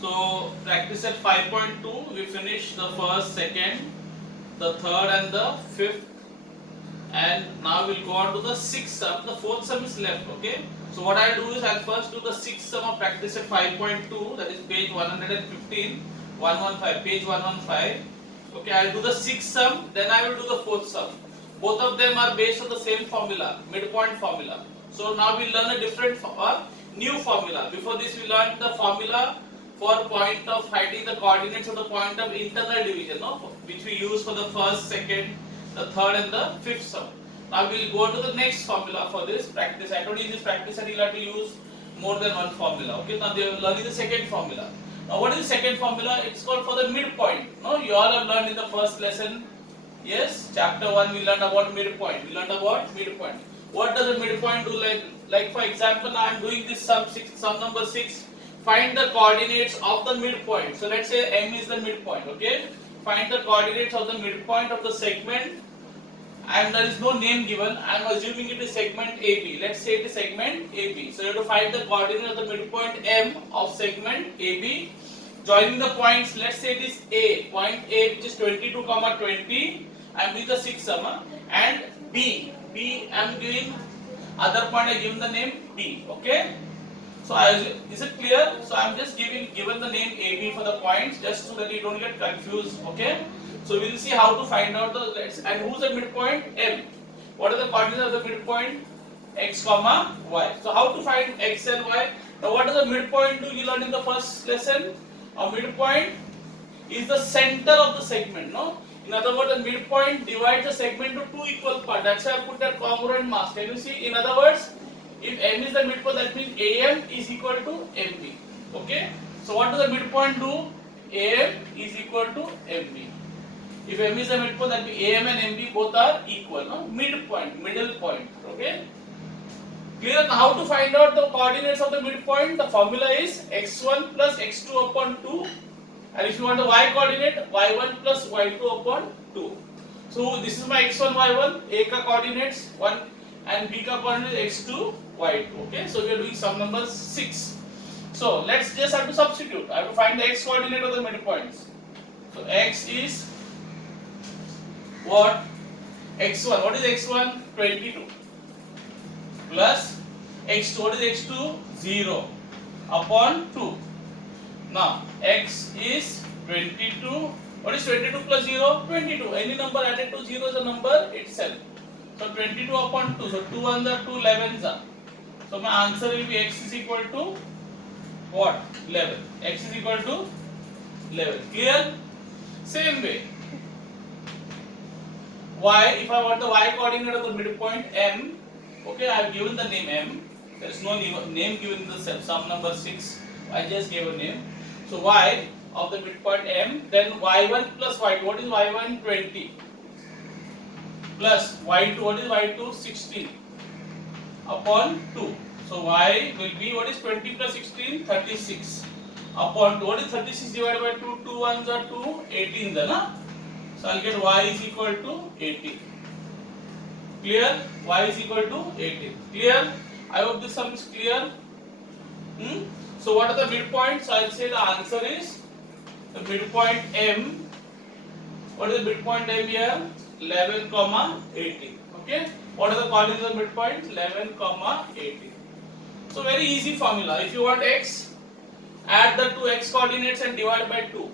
So practice at 5.2 we finished the first, second, the third and the fifth, and now we'll go on to the sixth sum. The fourth sum is left. Okay, so what I'll do is I'll first do the sixth sum of practice at 5.2, that is page 115, 115, page 115. Okay, I'll do the sixth sum, then I will do the fourth sum. Both of them are based on the same formula, midpoint formula. So now we'll learn a different new formula. Before this we learned the formula for point of finding the coordinates of the point of internal division, no? Which we use for the first, second, the third and the fifth sum. Now we will go to the next formula for this practice. I told you in this practice and you have to use more than one formula. Okay, now they are learning the second formula. Now what is the second formula? It's called for the midpoint. No, you all have learned in the first lesson. Yes, chapter 1 we learned about midpoint. We learned about midpoint. What does a midpoint do? Like for example, I am doing this sum number 6. Find the coordinates of the midpoint. So let's say M is the midpoint. Okay, find the coordinates of the midpoint of the segment, and there is no name given. I am assuming it is segment AB. Let's say it is segment AB. So you have to find the coordinate of the midpoint M of segment AB. Joining the points, let's say it is A, point A which is 22, 20. I am doing the sixth sum, and B. I am giving other point. I given the name B. Okay. So is it clear? So I am just given the name AB for the points, just so that you don't get confused. Okay. So we will see how to find out the and who's the midpoint? M. What are the coordinates of the midpoint? X comma Y. So how to find X and Y? Now what does the midpoint do? You learned in the first lesson. A midpoint is the center of the segment. No. In other words, the midpoint divides the segment into two equal parts. That's why I put that congruent mass. Can you see? In other words, if M is the midpoint, that means AM is equal to MB. Okay. So what does the midpoint do? AM is equal to MB. If M is the midpoint, that means AM and MB both are equal. No? Midpoint, middle point. Okay. Clear? Now how to find out the coordinates of the midpoint? The formula is x1 plus x2 upon 2. And if you want the y coordinate, y1 plus y2 upon 2. So this is my x1, y1, A ka coordinates 1 and B ka coordinates x2, y2. Okay, so we are doing sum number 6. So let's just have to substitute. I have to find the x coordinate of the midpoints. So x is what? x1. What is x1? 22. Plus x2. What is x2? 0 upon 2. Now x is 22. What is 22 plus 0? 22. Any number added to 0 is a number itself. So 22 upon 2. So 2 ones are 2, 11s are. So my answer will be x is equal to what? 11. X is equal to 11. Clear? Same way. Y, if I want the y coordinate of the midpoint M, okay, I have given the name M. There is no name given in the sum number 6. I just gave a name. So y of the midpoint M, then y1 plus y2. What is y1? 20. Plus y2. What is y2? 16 upon 2. So y will be, what is 20 plus 16? 36 upon 2. What is 36 divided by 2? 2 ones are 2, 18 then. So I'll get y is equal to 18. Clear? Y is equal to 18. Clear? I hope this sum is clear. So what are the midpoints? So I'll say the answer is the midpoint M. What is the midpoint M here? 11, 18. Okay. What are the coordinates of the midpoint? 11, 18. So very easy formula. If you want x, add the two x coordinates and divide by 2.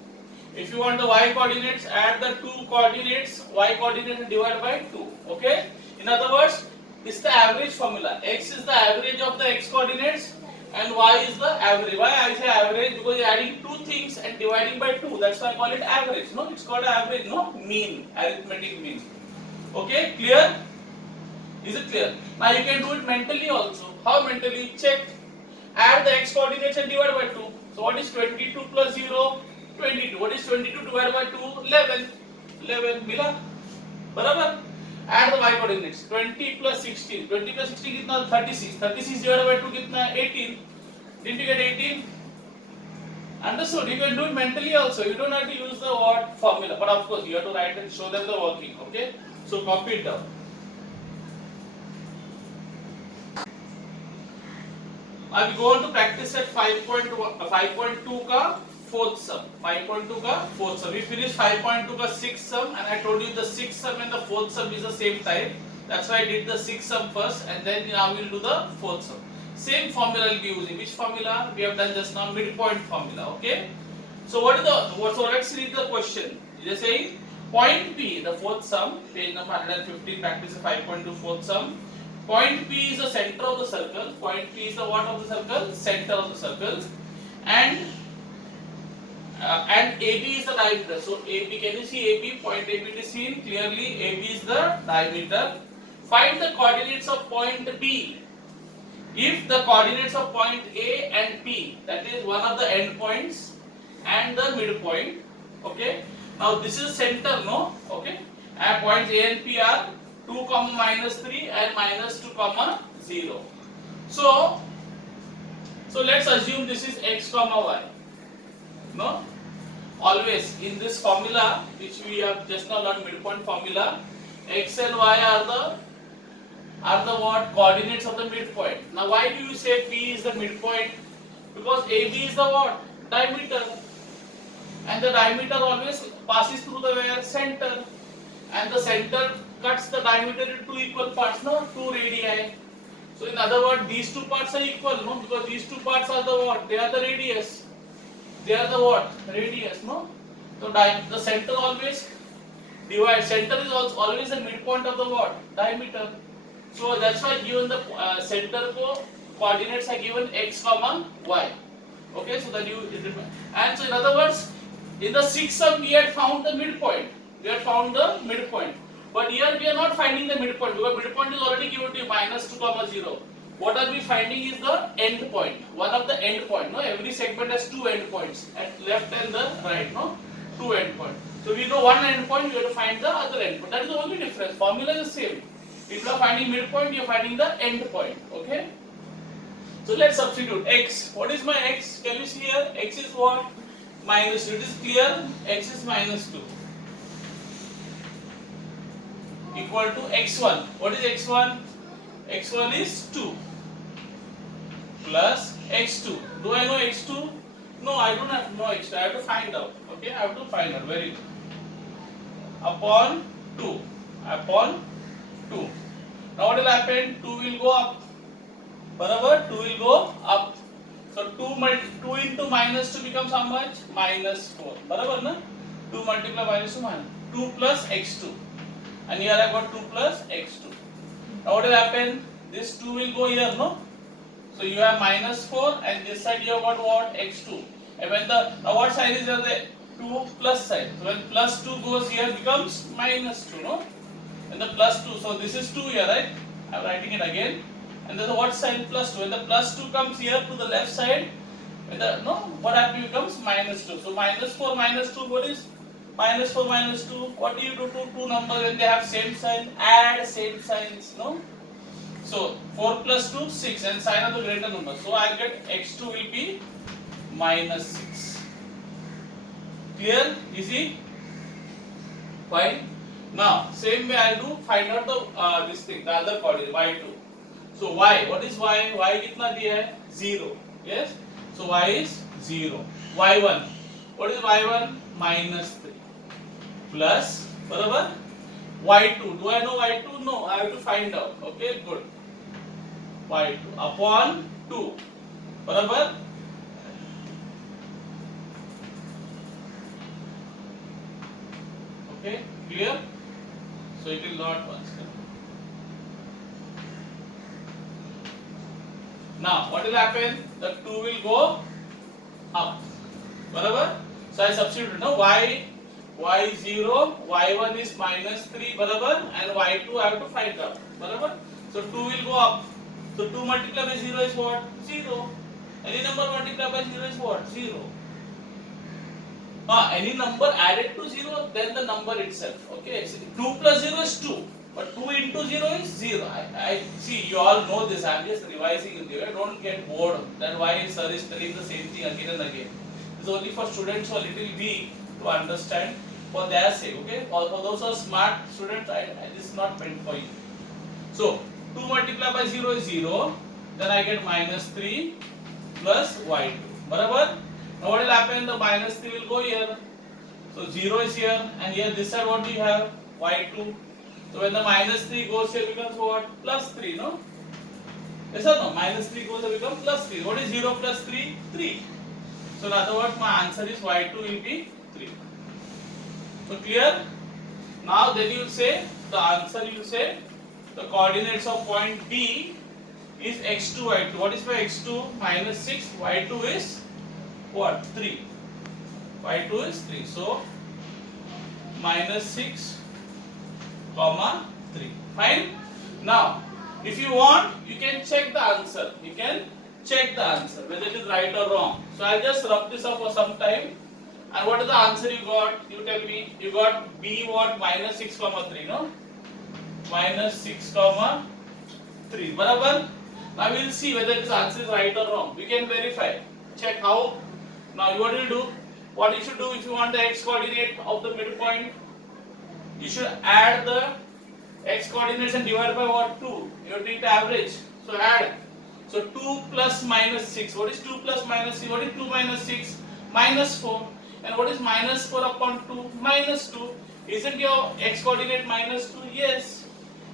If you want the y coordinates, add the two coordinates, y coordinates and divide by 2. Okay. In other words, this is the average formula. X is the average of the x coordinates and y is the average. Why I say average? Because you are adding two things and dividing by 2. That's why I call it average. No, it's called average. No, mean, arithmetic mean. Okay, clear? Is it clear? Now you can do it mentally also. How mentally? Check. Add the x coordinates and divide by 2. So what is 22 plus 0? 22. What is 22 divided by 2? 11. 11. Mila? Barabar? Add the y coordinates. 20 plus 16. 20 plus 16 kitna? 36. 36 divided by 2 kitna? 18. Didn't you get 18? Understood? You can do it mentally also. You don't have to use the word formula. But of course, you have to write and show them the working. Okay? So copy it down. Now we go on to practice at 5.2 ka fourth sum. 5.2 का fourth sum. We finished 5.2 का sixth sum, and I told you the sixth sum and the fourth sum is the same type. That's why I did the sixth sum first, and then now we'll do the fourth sum. Same formula will be using. Which formula we have done just now? Midpoint formula. Okay. So so let's read the question. It is saying point P, the fourth sum, page number 115, practice 5.2 fourth sum. Point P is the center of the circle. Point P is the what of the circle? Center of the circle. And AB is the diameter. So AB, can you see AB? Point AB is seen clearly. AB is the diameter. Find the coordinates of point B. If the coordinates of point A and P, that is one of the endpoints and the midpoint, okay. Now this is center, no, okay. And points A and P are 2, minus 3 and minus 2, 0. So let's assume this is x, y. No, always in this formula which we have just now learned, midpoint formula, x and y are the what? Coordinates of the midpoint. Now why do you say P is the midpoint? Because AB is the what? Diameter. And the diameter always passes through the where? Center. And the center cuts the diameter into two equal parts, no? 2 radii. So in other words, these two parts are equal, no? Because these two parts are the what? They are the radius. They are the what? Radius, no? So the center always divides. Center is also always the midpoint of the what? Diameter. So that's why given the center coordinates are given x, y. Okay, so that and so in other words, in the sixth sum we had found the midpoint. We had found the midpoint. But here we are not finding the midpoint because midpoint is already given to you minus 2, 0. What are we finding is the end point. One of the end point. No, every segment has two end points, at left and the right. No, two end points. So we know one end point. We have to find the other end point. That is the only difference. Formula is the same. If you are finding midpoint, you are finding the end point. Okay. So let's substitute x. What is my x? Can you see here? X is what? Minus 2. It is clear. X is minus 2. Equal to x1. What is x1? x1 is 2 plus x2. Do I know x2? No, I do not know x2. I have to find out. Okay, I have to find out. Very good. Upon 2. Upon 2. Now what will happen? 2 will go up. Barabar? 2 will go up. So 2 into minus 2 becomes how much? Minus 4. Barabar, na? 2 multiply minus 2 minus 2 plus x2. And here I got 2 plus x2. Now what will happen? This 2 will go here, no? So you have minus 4 and this side you have got what? X2. And when now what sign is there? 2 plus sign. So when plus 2 goes here becomes minus 2, no? And the plus 2. So this is 2 here, right? I am writing it again. And then the what sign? Plus 2. When the plus 2 comes here to the left side, when the what happens becomes minus 2. So minus 4 minus 2, what is? Minus 4 minus 2. What do you do to two numbers when they have same sign? Add same signs, no? So 4 plus 2, 6, and sign of the greater number. So I get x2 will be minus 6. Clear? Easy? Fine. Now same way I do find out the this thing, the other coordinate y2. So y, what is y? Y kitna diya hai? 0. Yes? So y is 0. y1. What is y1? Minus 3. Plus, barabar? y2. Do I know y2? No, I have to find out. Okay, good. y2 upon 2. Barabar? Okay, clear? So it will not once. Now, what will happen? The 2 will go up. Barabar? So I substitute, no? y0, y1 is minus 3, barabar, and y2 I have to find out, barabar. So 2 will go up. So 2 multiplied by 0 is what? 0. Any number multiplied by 0 is what? 0. Any number added to 0, then the number itself. Okay. 2 plus 0 is 2. But 2 into 0 is 0. I see you all know this. I am just revising in there. Don't get bored. That's why sir is telling the same thing again and again. It's only for students who are little weak to understand, for their sake. Okay. For those who are smart students, this is not meant for you. So 2 multiplied by 0 is 0. Then I get minus 3 plus y2. Barabar? Now what will happen? The minus 3 will go here. So 0 is here, and here this side what do you have? y2. So when the minus 3 goes here, becomes what? Plus 3, no? Yes or no? Minus 3 goes here, becomes plus 3. What is 0 plus 3? 3. So in other words, my answer is y2 will be 3. So clear? Now then you will say, the answer you will say, the coordinates of point B is x2, y2. What is for x2? Minus 6. y2 is what? 3. y2 is 3. So minus 6 comma 3. Fine. Now if you want, you can check the answer. You can check the answer whether it is right or wrong. So I'll just rub this up for some time. And what is the answer you got? You tell me. You got B what? Minus 6 comma 3, no? Minus 6 comma 3. Barabar? Now we will see whether this answer is right or wrong. We can verify. Check how. Now what will you do? What you should do if you want the x coordinate of the midpoint? You should add the x coordinates and divide by what? 2. You have to take the average. So add. So 2 plus minus 6. What is 2 plus minus 6? What is 2 minus 6? Minus 4. And what is minus 4 upon 2? Minus 2. Isn't your x coordinate minus 2? Yes.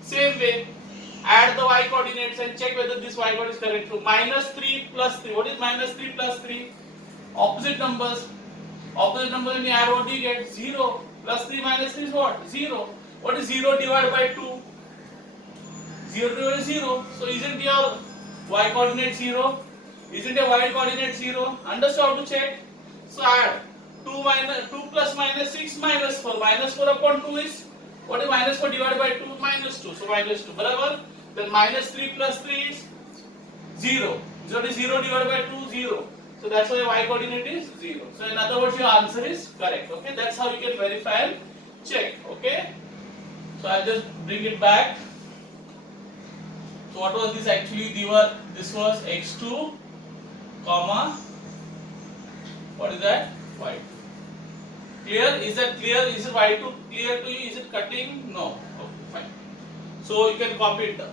Same way. Add the y coordinates and check whether this y coordinate is correct. So minus 3 plus 3. What is minus 3 plus 3? Opposite numbers. Opposite numbers when you add, what do you get? 0. Plus 3 minus 3 is what? 0. What is 0 divided by 2? 0 divided by 0. So isn't your y coordinate 0? Isn't your y coordinate 0? Understood how to check? So add 2 plus minus 6 minus 4. Minus 4 upon 2 is, what is minus 4 divided by 2? Minus 2. So minus 2. Barabar? Then minus 3 plus 3 is 0. So what is 0 divided by 2? 0. So that's why y coordinate is 0. So in other words, your answer is correct. Okay, that's how you can verify and check. Okay. So I'll just bring it back. So what was this actually? This was x2, comma. What is that? y2. Clear? Is that clear? Is it y2 clear to you? Is it cutting? No. Okay, fine. So you can copy it down.